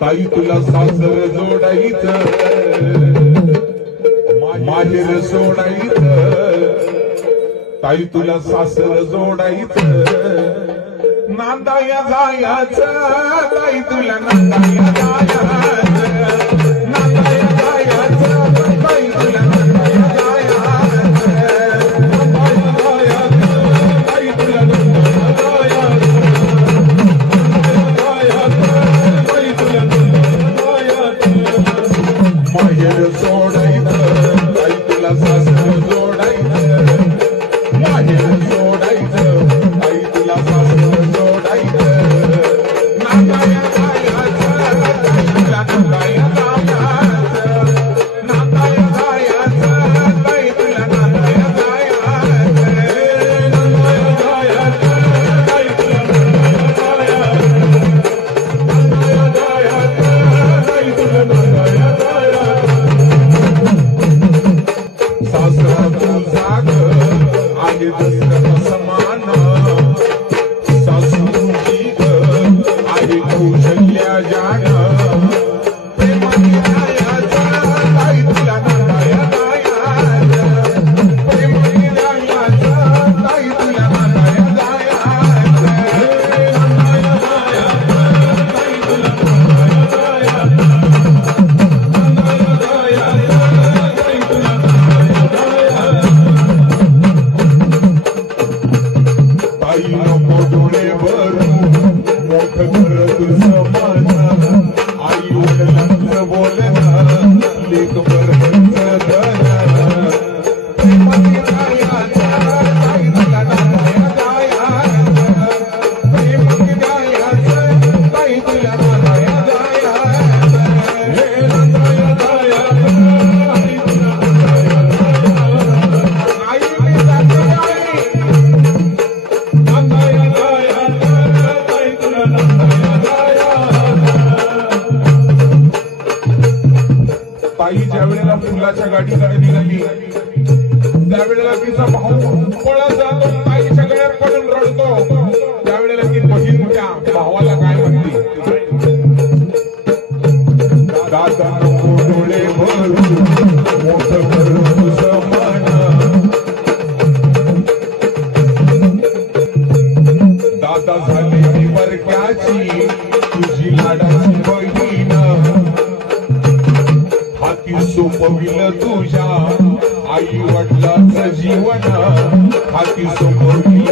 ताई तुला सासर जोडायचं माहेर सोडायचं ताई तुला सासर जोडायचं नांदाया जायचं ताई तुला नांदाया जायचं नांदाया जायचं ताई तुला नांदाया माहेर सोडायचं ताई तुला सासर जोडायचं माहेर सोडायचं ताई तुला सासर जोडायचं नांदाया जायचं ताई तुला नांदाया जायचं नांदाया जायचं ताई तुला नांदाया जायचं नांदाया जायचं ताई तुला नांदाया जायचं ताई तुला नांदाया सासरा तुझा ग आहे दसरा समान सासू तुझी ग आहे कौशल्या जाण प्रेमाने जायचं ताई तुला नांदाया जायचं प्रेमाने जायचं ताई तुला नांदाया जायचं नांदाया जायचं ताई तुला नांदाया जायचं नांदाया जायचं ताई तुला ताई नको डोळे भरू मोठं घर तुझं माझं आई वडिलांचं बोलणं लेक बरचं धन प्रेमाने जायचं ताई तुला नांदाया जायचं प्रेमाने जायचं ताई तुला नांदाया जायचं हे नांदाया जायचं ताई तुला नांदाया जायचं आई मी जाते नांदाया जायचं ताई तुला नांदाया जायचं ताई ज्या वेळेला फुलाच्या गाडीकडे निघाली त्यावेळेला तिचा भाऊ पळत जातो ताईच्या गळ्यात पडून रडतो त्यावेळेला ती बहीण त्या भावाला काय म्हणते दादा नको डोळे भरू मोठं करू तुझं मन दादा झाली बरक्याची तुझी लाडाची बहीण हाती सोपविलं तुझ्या आई वडिलांचं जीवन हाती सोपविलं